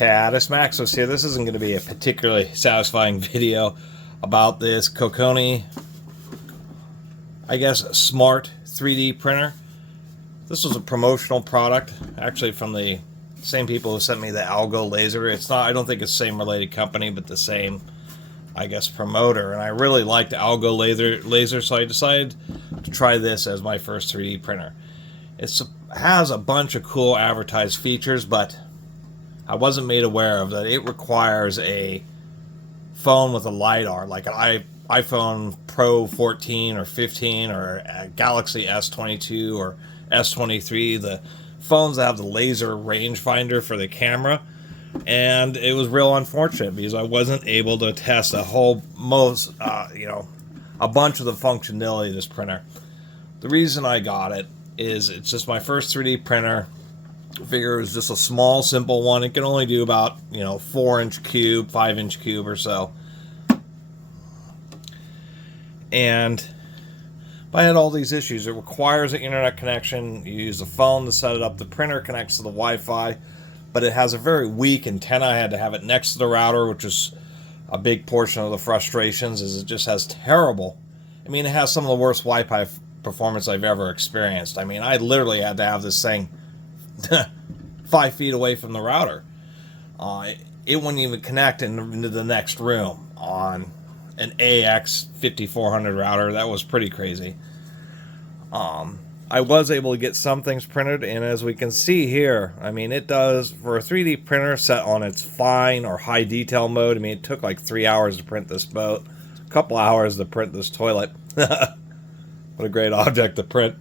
Catus, Maximus here. This isn't going to be a particularly satisfying video about this Kokoni, I guess, smart 3D printer. This was a promotional product, actually from the same people who sent me the Lidar Laser. It's not, I don't think it's the same related company, but the same, I guess, promoter. And I really liked the Lidar Laser, so I decided to try this as my first 3D printer. It has a bunch of cool advertised features, but I wasn't made aware of that it requires a phone with a LiDAR, like an iPhone Pro 14 or 15 or a Galaxy S22 or S23, the phones that have the laser rangefinder for the camera. And it was real unfortunate because I wasn't able to test a bunch of the functionality of this printer. The reason I got it is it's just my first 3D printer. I figure it was just a small, simple one. It can only do about, 4-inch cube, 5-inch cube or so. And I had all these issues. It requires an internet connection. You use a phone to set it up. The printer connects to the Wi-Fi, but it has a very weak antenna. I had to have it next to the router, which is a big portion of the frustrations, is it just has terrible. It has some of the worst Wi-Fi performance I've ever experienced. I literally had to have this thing 5 feet away from the router. It wouldn't even connect into the next room on an AX 5400 router. That was pretty crazy. I was able to get some things printed, and as we can see here, it does, for a 3D printer set on its fine or high detail mode, it took like 3 hours to print this boat, a couple hours to print this toilet. What a great object to print.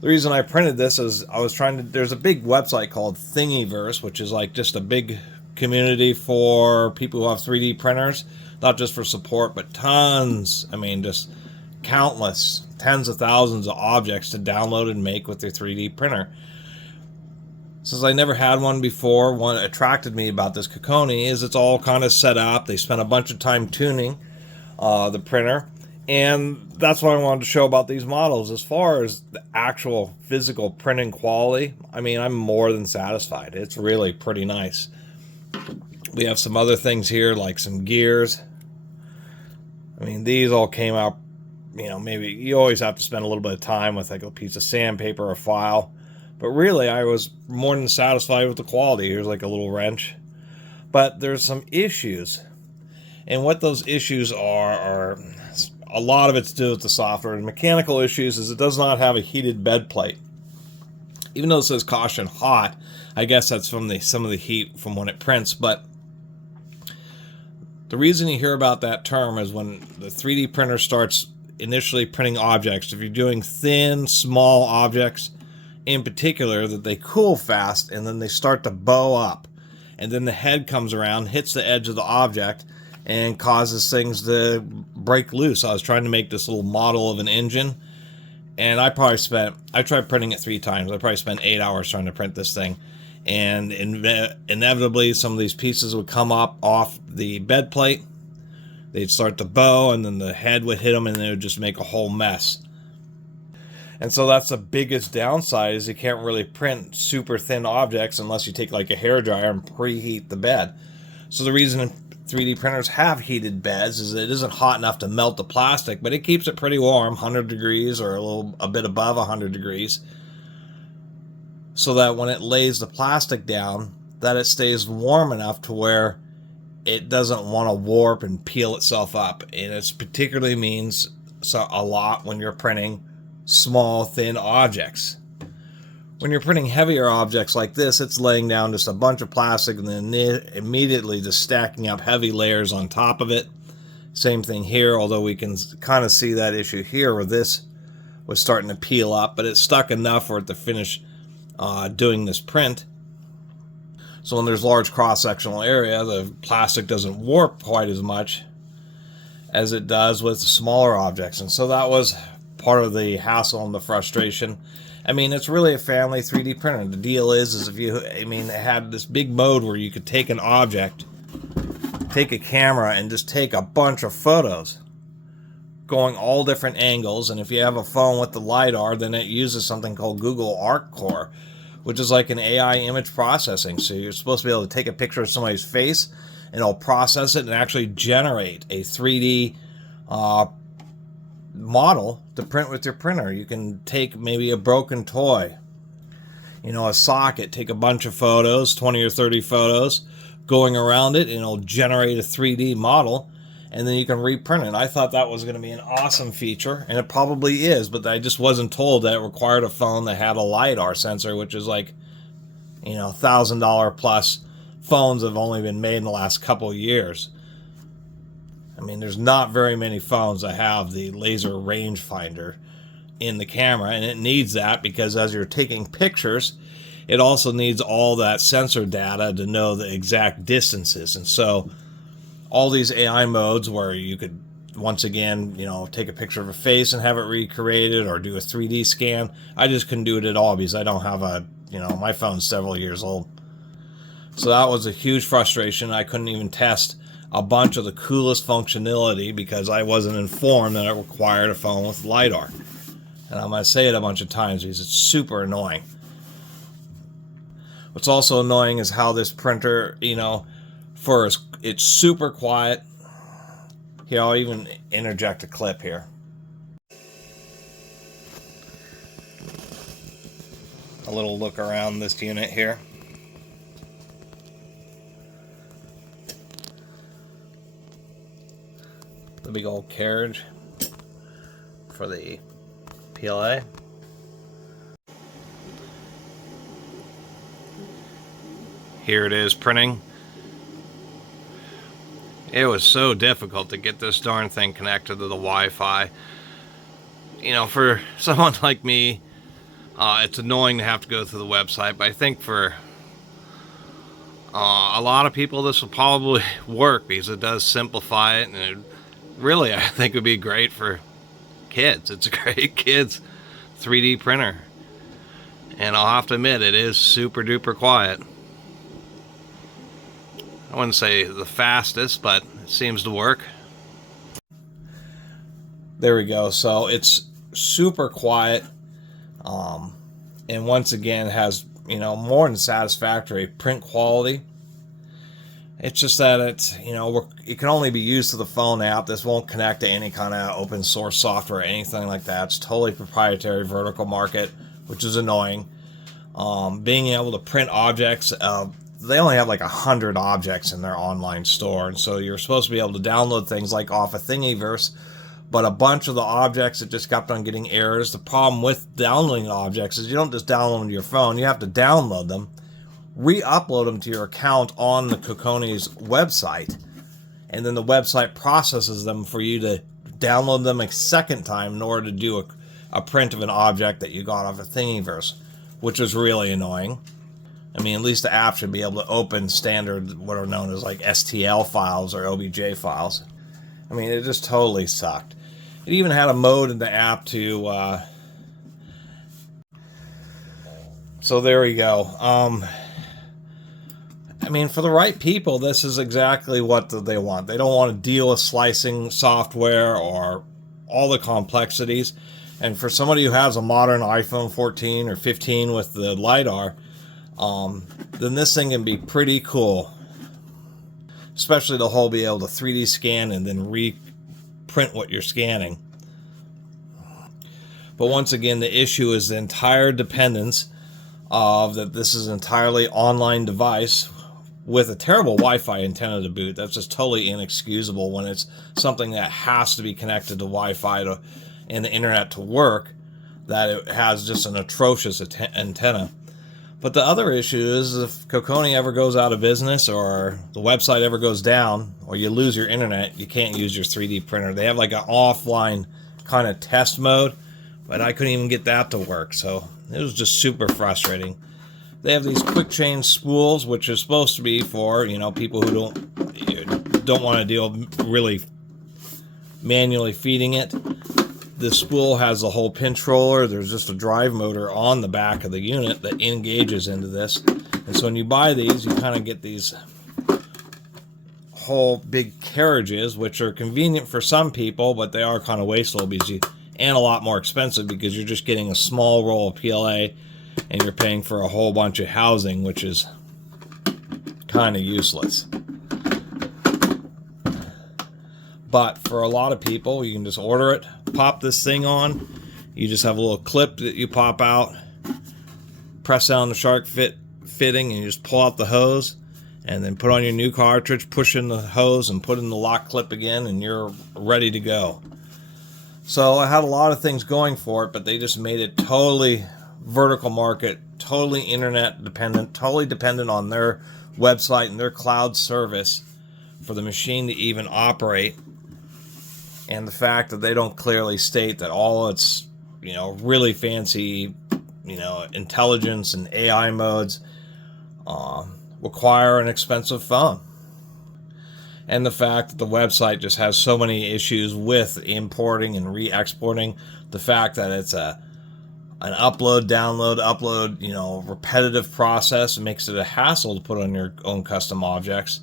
The reason I printed this is there's a big website called Thingiverse, which is like just a big community for people who have 3D printers, not just for support, but tons, just countless, tens of thousands of objects to download and make with their 3D printer. Since I never had one before, what attracted me about this Kokoni is it's all kind of set up. They spent a bunch of time tuning the printer. And that's what I wanted to show about these models. As far as the actual physical printing quality, I'm more than satisfied. It's really pretty nice. We have some other things here, like some gears. These all came out, maybe you always have to spend a little bit of time with like a piece of sandpaper or file. But really, I was more than satisfied with the quality. Here's like a little wrench. But there's some issues. And what those issues are a lot of it's to do with the software. And mechanical issues is it does not have a heated bed plate. Even though it says caution hot, I guess that's from some of the heat from when it prints. But the reason you hear about that term is when the 3D printer starts initially printing objects. If you're doing thin, small objects in particular, that they cool fast and then they start to bow up. And then the head comes around, hits the edge of the object, and causes things to break loose. I was trying to make this little model of an engine, and I tried printing it 3 times. I probably spent 8 hours trying to print this thing, and inevitably some of these pieces would come up off the bed plate. They'd start to bow, and then the head would hit them, and it would just make a whole mess. And so that's the biggest downside, is you can't really print super thin objects unless you take like a hairdryer and preheat the bed. So the reason 3D printers have heated beds is it isn't hot enough to melt the plastic, but it keeps it pretty warm, 100 degrees or a bit above 100 degrees, so that when it lays the plastic down, that it stays warm enough to where it doesn't want to warp and peel itself up. And it particularly means a lot when you're printing small, thin objects. When you're printing heavier objects like this, it's laying down just a bunch of plastic and then immediately just stacking up heavy layers on top of it. Same thing here, although we can kind of see that issue here where this was starting to peel up, but it's stuck enough for it to finish doing this print. So when there's large cross-sectional area, the plastic doesn't warp quite as much as it does with smaller objects. And so that was part of the hassle and the frustration. It's really a family 3D printer. The deal is if you, it had this big mode where you could take an object, take a camera, and just take a bunch of photos going all different angles. And if you have a phone with the LiDAR, then it uses something called Google Arc Core, which is like an AI image processing. So you're supposed to be able to take a picture of somebody's face, and it'll process it and actually generate a 3D model to print with your printer. You can take maybe a broken toy, you know, a socket, take a bunch of photos, 20 or 30 photos going around it, and it'll generate a 3D model, and then you can reprint it. I thought that was going to be an awesome feature, and it probably is, but I just wasn't told that it required a phone that had a LiDAR sensor, which is like, you know, $1,000 plus phones have only been made in the last couple of years. I mean, there's not very many phones that have the laser rangefinder in the camera, and it needs that because as you're taking pictures, it also needs all that sensor data to know the exact distances. And so all these AI modes where you could, once again, you know, take a picture of a face and have it recreated, or do a 3D scan, I just couldn't do it at all because I don't have a, you know, my phone's several years old. So that was a huge frustration. I couldn't even test a bunch of the coolest functionality because I wasn't informed that it required a phone with LiDAR. And I'm going to say it a bunch of times because it's super annoying. What's also annoying is how this printer, you know, first, it's super quiet. Here, I'll even interject a clip here. A little look around this unit here. The big old carriage for the PLA. Here it is printing. It was so difficult to get this darn thing connected to the Wi-Fi. You know, for someone like me, it's annoying to have to go through the website, but I think for a lot of people this will probably work because it does simplify it, and it really, I think, would be great for kids. It's a great kids 3D printer, and I'll have to admit it is super duper quiet. I wouldn't say the fastest, but it seems to work. There we go. So it's super quiet, and once again has, you know, more than satisfactory print quality. It's just that it's, you know, it can only be used to the phone app. This won't connect to any kind of open source software or anything like that. It's totally proprietary vertical market, which is annoying. Being able to print objects, they only have like 100 objects in their online store, and so you're supposed to be able to download things like off of Thingiverse, but a bunch of the objects, it just kept on getting errors. The problem with downloading objects is you don't just download them to your phone, you have to download them, re-upload them to your account on the Kokoni's website, and then the website processes them for you to download them a second time in order to do a print of an object that you got off of Thingiverse, which was really annoying. I mean, at least the app should be able to open standard, what are known as like STL files or OBJ files. I mean, it just totally sucked. It even had a mode in the app to, so there we go. I mean, for the right people, this is exactly what they want. They don't want to deal with slicing software or all the complexities. And for somebody who has a modern iPhone 14 or 15 with the LiDAR, then this thing can be pretty cool. Especially the whole be able to 3D scan and then reprint what you're scanning. But once again, the issue is the entire dependence of that this is an entirely online device with a terrible Wi-Fi antenna to boot. That's just totally inexcusable when it's something that has to be connected to Wi-Fi and the internet to work, that it has just an atrocious antenna. But the other issue is if Kokoni ever goes out of business or the website ever goes down or you lose your internet, you can't use your 3D printer. They have like an offline kind of test mode, but I couldn't even get that to work. So it was just super frustrating. They have these quick change spools, which is supposed to be for, you know, people who don't want to deal really manually feeding it. The spool has a whole pinch roller. There's just a drive motor on the back of the unit that engages into this. And so when you buy these, you kind of get these whole big carriages, which are convenient for some people, but they are kind of wasteful and a lot more expensive because you're just getting a small roll of PLA and you're paying for a whole bunch of housing, which is kind of useless. But for a lot of people, you can just order it, pop this thing on. You just have a little clip that you pop out, press down the shark fitting, and you just pull out the hose, and then put on your new cartridge, push in the hose, and put in the lock clip again, and you're ready to go. So it had a lot of things going for it, but they just made it totally vertical market, totally internet dependent, totally dependent on their website and their cloud service for the machine to even operate. And the fact that they don't clearly state that all its, really fancy, intelligence and AI modes require an expensive phone. And the fact that the website just has so many issues with importing and re-exporting, the fact that it's an upload, download, repetitive process, makes it a hassle to put on your own custom objects.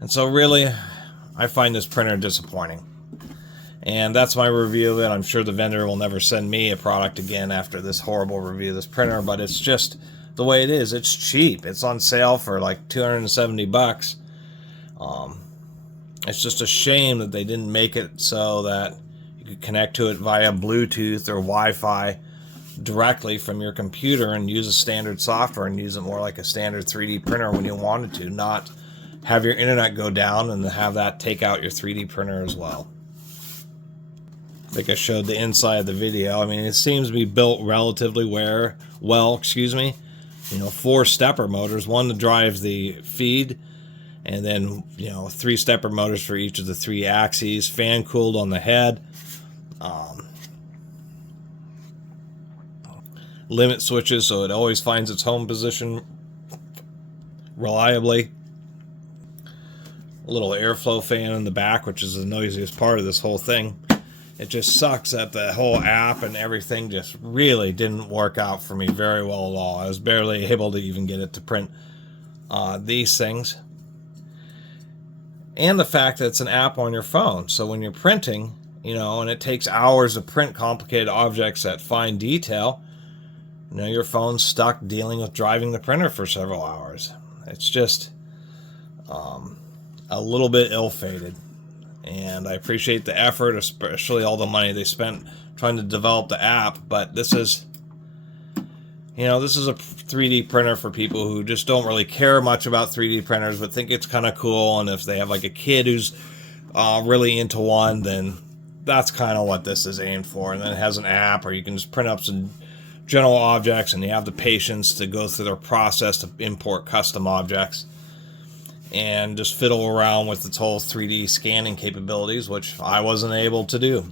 And so really, I find this printer disappointing. And that's my review of it. I'm sure the vendor will never send me a product again after this horrible review of this printer, but it's just the way it is. It's cheap. It's on sale for like $270. It's just a shame that they didn't make it so that you could connect to it via Bluetooth or Wi-Fi directly from your computer and use a standard software and use it more like a standard 3D printer when you wanted to, not have your internet go down and have that take out your 3D printer as well. I think I showed the inside of the video. I mean, it seems to be built relatively well, 4 stepper motors, one that drives the feed, and then, 3 stepper motors for each of the 3 axes, fan cooled on the head, limit switches so it always finds its home position reliably, a little airflow fan in the back, which is the noisiest part of this whole thing. It just sucks that the whole app and everything just really didn't work out for me very well at all. I was barely able to even get it to print these things. And the fact that it's an app on your phone. So when you're printing, and it takes hours to print complicated objects at fine detail, your phone's stuck dealing with driving the printer for several hours. It's just a little bit ill-fated. And I appreciate the effort, especially all the money they spent trying to develop the app. But this is, this is a 3D printer for people who just don't really care much about 3D printers, but think it's kind of cool. And if they have like a kid who's really into one, then that's kind of what this is aimed for. And then it has an app, or you can just print up some general objects, and you have the patience to go through their process to import custom objects and just fiddle around with its whole 3D scanning capabilities, which I wasn't able to do.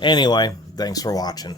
Anyway, thanks for watching.